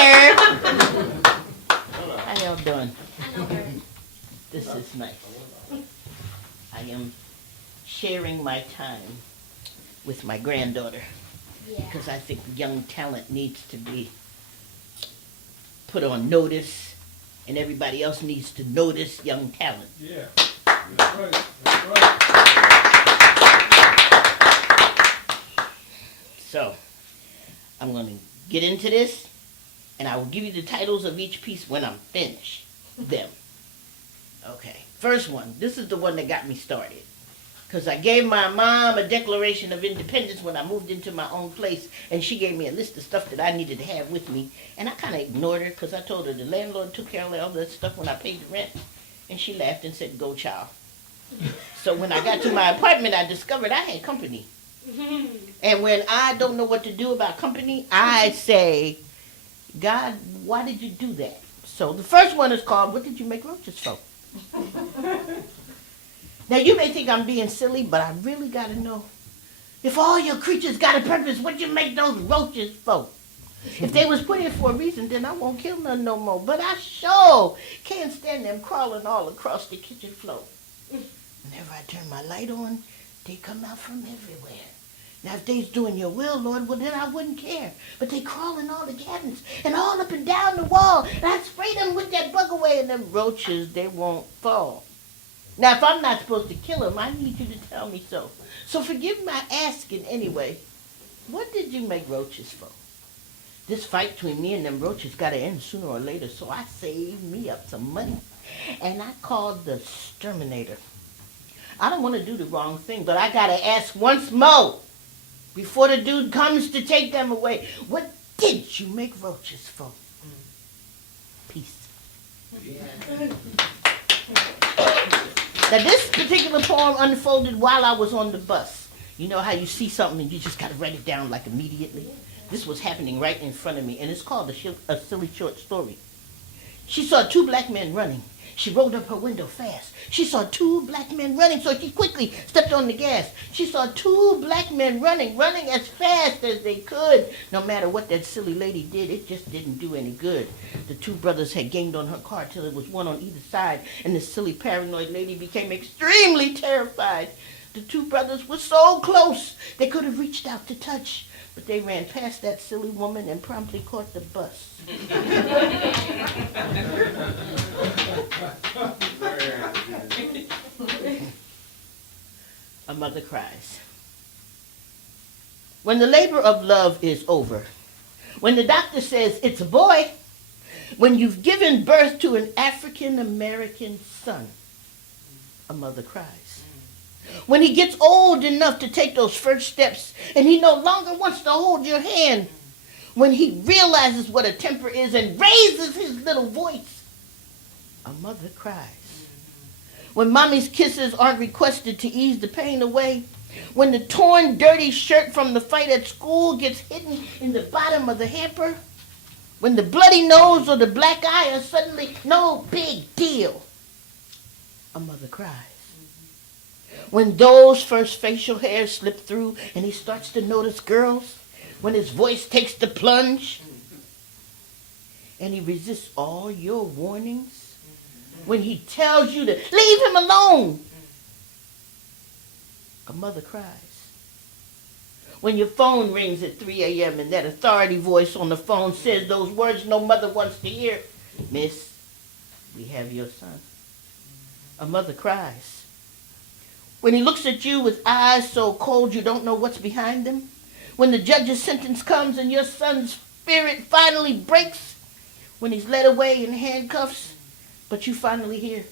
sir. How y'all doing? This is nice. I am sharing my time with my granddaughter because I think young talent needs to be put on notice, and everybody else needs to notice young talent. Yeah, that's right. That's right. So, I'm going to get into this, and I will give you the titles of each piece when I'm finished. Them. Okay. First one. This is the one that got me started. Because I gave my mom a Declaration of Independence when I moved into my own place, and she gave me a list of stuff that I needed to have with me. And I kind of ignored her because I told her the landlord took care of all that stuff when I paid the rent. And she laughed and said, "Go, child." So when I got to my apartment, I discovered I had company. And when I don't know what to do about company, I say, "God, why did you do that?" So the first one is called, "What did you make roaches for?" Now you may think I'm being silly, but I really got to know. If all your creatures got a purpose, what'd you make those roaches for? If they was put here for a reason, then I won't kill none no more. But I sure can't stand them crawling all across the kitchen floor. Whenever I turn my light on, they come out from everywhere. Now, if they's doing your will, Lord, well, then I wouldn't care. But they crawl in all the cabinets and all up and down the wall. And I spray them with that bug away, and them roaches, they won't fall. Now, if I'm not supposed to kill them, I need you to tell me so. So forgive my asking anyway. What did you make roaches for? This fight between me and them roaches got to end sooner or later, so I saved me up some money. And I called the exterminator. I don't want to do the wrong thing, but I got to ask once more before the dude comes to take them away. What did you make roaches for? Peace. Now, this particular poem unfolded while I was on the bus. You know how you see something and you just got to write it down like immediately? This was happening right in front of me, and it's called a silly short story. She saw two black men running. She rolled up her window fast. She saw two black men running, so she quickly stepped on the gas. She saw two black men running as fast as they could. No matter what that silly lady did, it just didn't do any good. The two brothers had gained on her car till there was one on either side, and the silly paranoid lady became extremely terrified. The two brothers were so close, they could have reached out to touch, but they ran past that silly woman and promptly caught the bus. A mother cries. When the labor of love is over, when the doctor says it's a boy, when you've given birth to an African-American son, a mother cries. When he gets old enough to take those first steps and he no longer wants to hold your hand, when he realizes what a temper is and raises his little voice, a mother cries. When mommy's kisses aren't requested to ease the pain away, when the torn, dirty shirt from the fight at school gets hidden in the bottom of the hamper, when the bloody nose or the black eye are suddenly no big deal, a mother cries. When those first facial hairs slip through and he starts to notice girls, when his voice takes the plunge and he resists all your warnings, when he tells you to leave him alone, a mother cries. When your phone rings at 3 a.m. and that authority voice on the phone says those words no mother wants to hear, "Miss, we have your son," a mother cries. When he looks at you with eyes so cold you don't know what's behind them, when the judge's sentence comes and your son's spirit finally breaks, when he's led away in handcuffs, but you finally hear,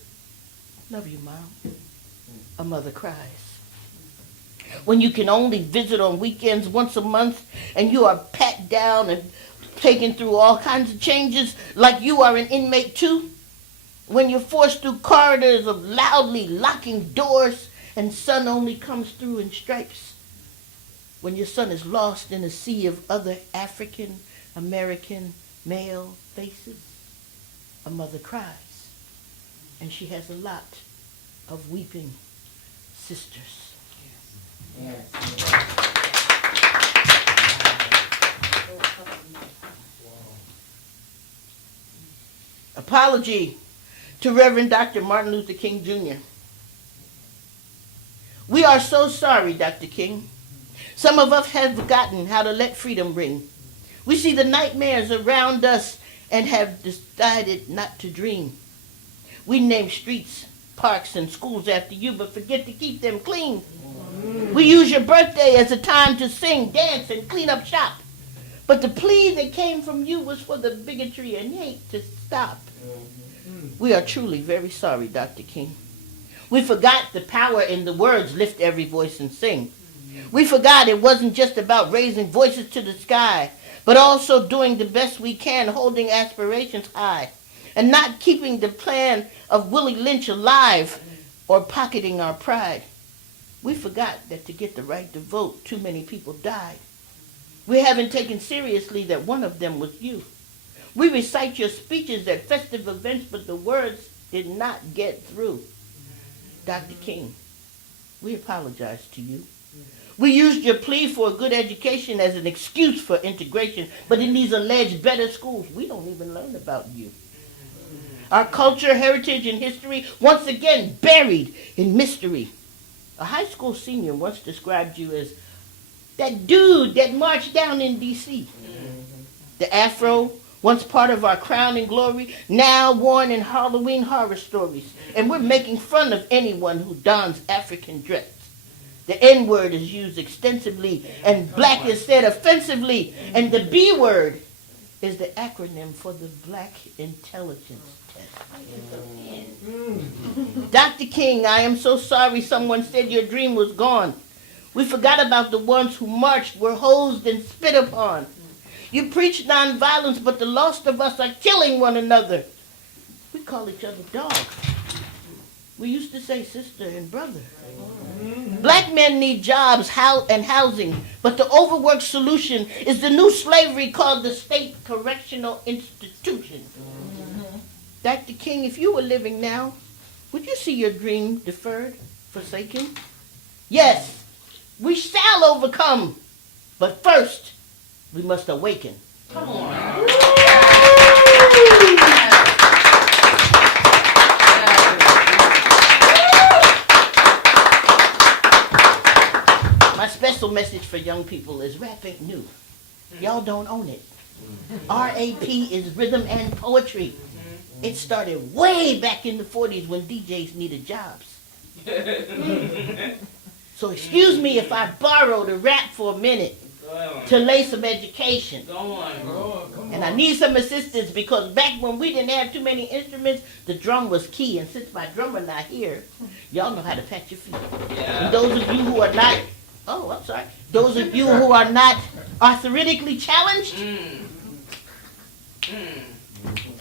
"Love you, Mom," a mother cries. When you can only visit on weekends once a month and you are pat down and taken through all kinds of changes like you are an inmate too, when you're forced through corridors of loudly locking doors and sun only comes through in stripes, when your son is lost in a sea of other African American male faces, a mother cries, and she has a lot of weeping sisters. Yes. Apology to Reverend Dr. Martin Luther King Jr. We are so sorry, Dr. King. Some of us have forgotten how to let freedom ring. We see the nightmares around us and have decided not to dream. We name streets, parks, and schools after you, but forget to keep them clean. We use your birthday as a time to sing, dance, and clean up shop. But the plea that came from you was for the bigotry and hate to stop. We are truly very sorry, Dr. King. We forgot the power in the words, lift every voice and sing. We forgot it wasn't just about raising voices to the sky, but also doing the best we can, holding aspirations high, and not keeping the plan of Willie Lynch alive or pocketing our pride. We forgot that to get the right to vote, too many people died. We haven't taken seriously that one of them was you. We recite your speeches at festive events, but the words did not get through. Dr. King, we apologize to you. We used your plea for a good education as an excuse for integration, but in these alleged better schools, we don't even learn about you. Our culture, heritage, and history, once again buried in mystery. A high school senior once described you as that dude that marched down in D.C. The afro, once part of our crown and glory, now worn in Halloween horror stories. And we're making fun of anyone who dons African dress. The N-word is used extensively, and black is said offensively. And the B word is the acronym for the Black Intelligence Test. Dr. King, I am so sorry someone said your dream was gone. We forgot about the ones who marched, were hosed and spit upon. You preach nonviolence, but the lost of us are killing one another. We call each other dog. We used to say sister and brother. Black men need jobs and housing, but the overworked solution is the new slavery called the state correctional institution. Dr. King, if you were living now, would you see your dream deferred, forsaken? Yes, we shall overcome, but first, we must awaken. Come on. My special message for young people is rap ain't new. Y'all don't own it. RAP is rhythm and poetry. It started way back in the 40s when DJs needed jobs. So excuse me if I borrow the rap for a minute to lay some education. And I need some assistance because back when we didn't have too many instruments, the drum was key. And since my drummer not here, y'all know how to pat your feet. And those of you who are not, those of you who are not arthritically challenged,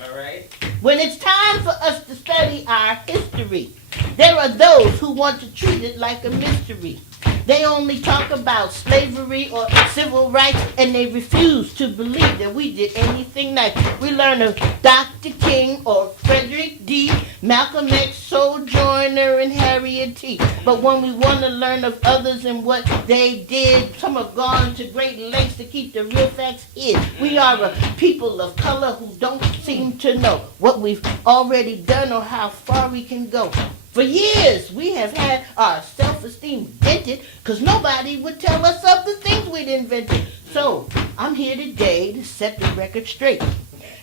all right. When it's time for us to study our history, there are those who want to treat it like a mystery. They only talk about slavery or civil rights, and they refuse to believe that we did anything nice. We learn of Dr. King or Frederick D., Malcolm X, Sojourner, and Harriet T. But when we want to learn of others and what they did, some have gone to great lengths to keep the real facts hid. We are a people of color who don't seem to know what we've already done or how far we can go. For years, we have had our self-esteem dented because nobody would tell us of the things we'd invented. So, I'm here today to set the record straight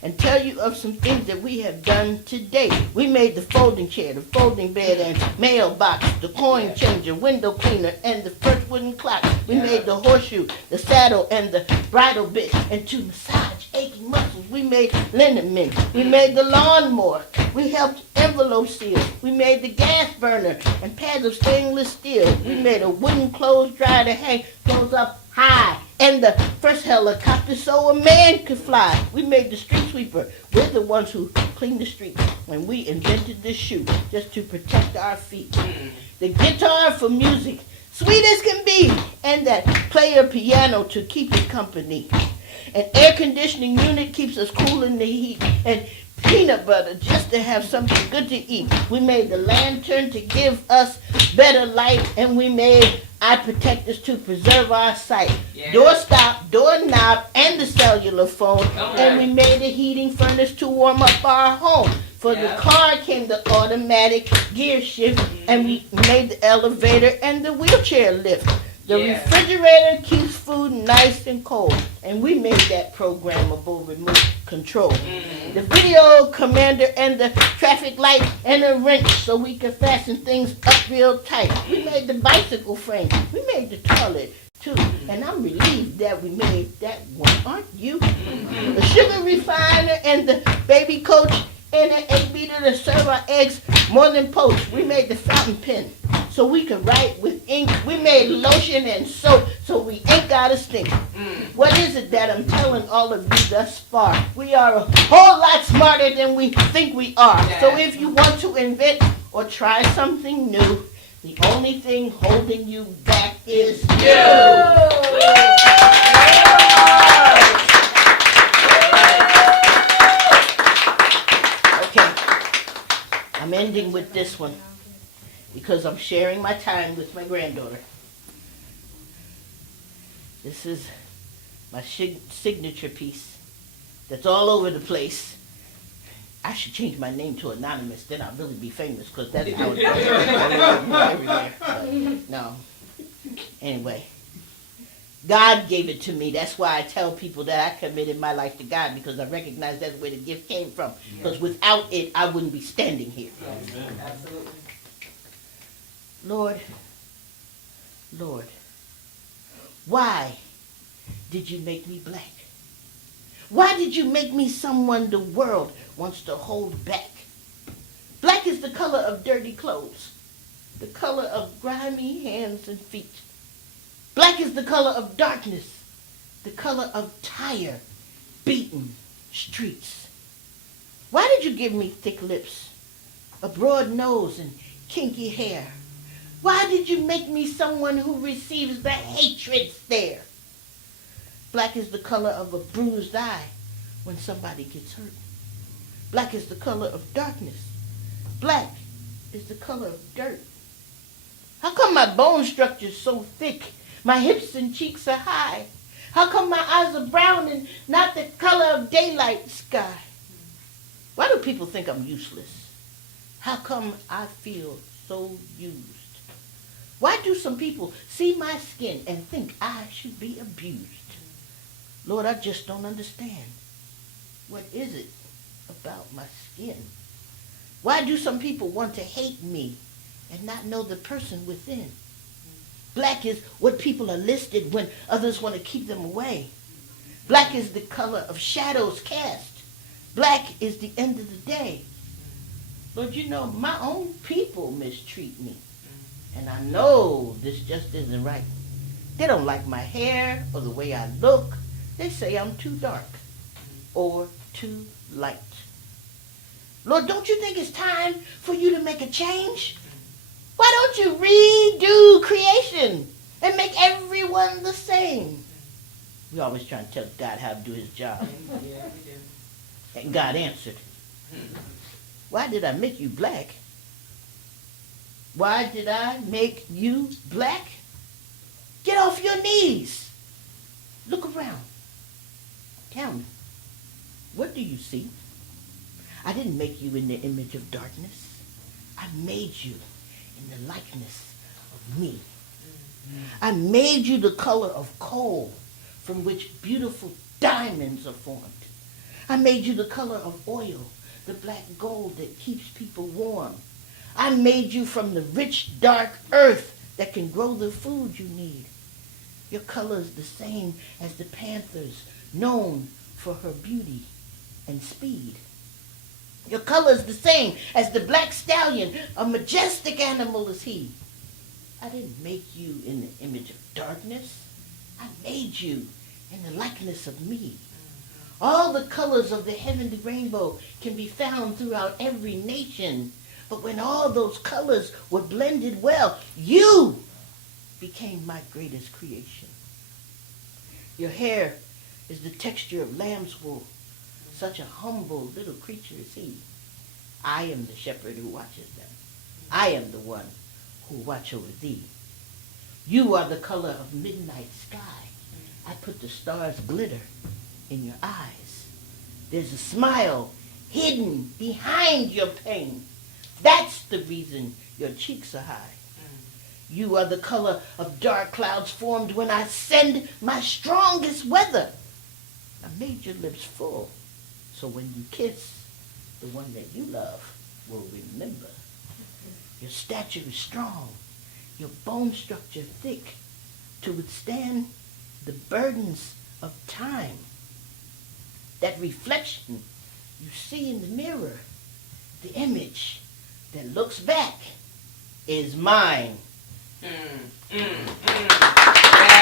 and tell you of some things that we have done today. We made the folding chair, the folding bed, and mailbox, the coin changer, window cleaner, and the first wooden clock. We made the horseshoe, the saddle, and the bridle bit, and to massage aching muscles, we made liniment. We made the lawnmower. We helped envelope seal. We made the gas burner and pads of stainless steel. We made a wooden clothes dryer to hang clothes up high. And the first helicopter so a man could fly. We made the street sweeper. We're the ones who cleaned the streets. And we invented the shoe just to protect our feet. The guitar for music, sweet as can be. And that player piano to keep it company. An air conditioning unit keeps us cool in the heat. And peanut butter just to have something good to eat. We made the lantern to give us better light. And we made eye protectors to preserve our sight. Yeah. Doorstop, doorknob, and the cellular phone. Come And on. we made a heating furnace to warm up our home. For Yeah. the car came the automatic gear shift, and we made the elevator and the wheelchair lift. The Yeah. refrigerator keeps food nice and cold, and we made that programmable remote control. The video commander and the traffic light and a wrench so we could fasten things up real tight. We made the bicycle frame. We made the toilet too, and I'm relieved that we made that one, aren't you? The sugar refiner and the baby coach and an egg beater to serve our eggs more than poached. We made the fountain pen so we could write with ink. We made lotion and soap so we ain't gotta stink. What is it that I'm telling all of you thus far? We are a whole lot smarter than we think we are. So if you want to invent or try something new, the only thing holding you back is Okay, I'm ending with this one because I'm sharing my time with my granddaughter. This is my signature piece that's all over the place. I should change my name to Anonymous, then I'll really be famous because that's how it goes. Everywhere. But no. Anyway, God gave it to me. That's why I tell people that I committed my life to God, because I recognize that's where the gift came from. Because without it, I wouldn't be standing here. Absolutely. Lord, Lord, why did you make me black? Why did you make me someone the world wants to hold back? Black is the color of dirty clothes, the color of grimy hands and feet. Black is the color of darkness, the color of tired, beaten streets. Why did you give me thick lips, a broad nose, and kinky hair? Why did you make me someone who receives the hatred stare? Black is the color of a bruised eye when somebody gets hurt. Black is the color of darkness. Black is the color of dirt. How come my bone structure's so thick? My hips and cheeks are high. How come my eyes are brown and not the color of daylight sky? Why do people think I'm useless? How come I feel so used? Why do some people see my skin and think I should be abused? Lord, I just don't understand. What is it about my skin? Why do some people want to hate me and not know the person within? Black is what people are listed when others want to keep them away. Black is the color of shadows cast. Black is the end of the day. Lord, you know, my own people mistreat me. And I know this just isn't right. They don't like my hair or the way I look. They say I'm too dark or too light. Lord, don't you think it's time for you to make a change? Why don't you redo creation and make everyone the same? We always try to tell God how to do his job. Yeah, we do. And God answered. Why did I make you black? Why did I make you black? Get off your knees. Look around. Tell me, what do you see? I didn't make you in the image of darkness. I made you in the likeness of me. I made you the color of coal from which beautiful diamonds are formed. I made you the color of oil, the black gold that keeps people warm. I made you from the rich, dark earth that can grow the food you need. Your color is the same as the panther's, known for her beauty and speed. Your color is the same as the black stallion, a majestic animal is he. I didn't make you in the image of darkness. I made you in the likeness of me. All the colors of the heavenly rainbow can be found throughout every nation. But when all those colors were blended well, you became my greatest creation. Your hair is the texture of lamb's wool. Such a humble little creature is he. I am the shepherd who watches them. I am the one who watch over thee. You are the color of midnight sky. I put the stars glitter in your eyes. There's a smile hidden behind your pain. That's the reason your cheeks are high. You are the color of dark clouds formed when I send my strongest weather. I made your lips full, so when you kiss, the one that you love will remember. Your stature is strong, your bone structure thick to withstand the burdens of time. That reflection you see in the mirror, the image that looks back is mine. Yeah.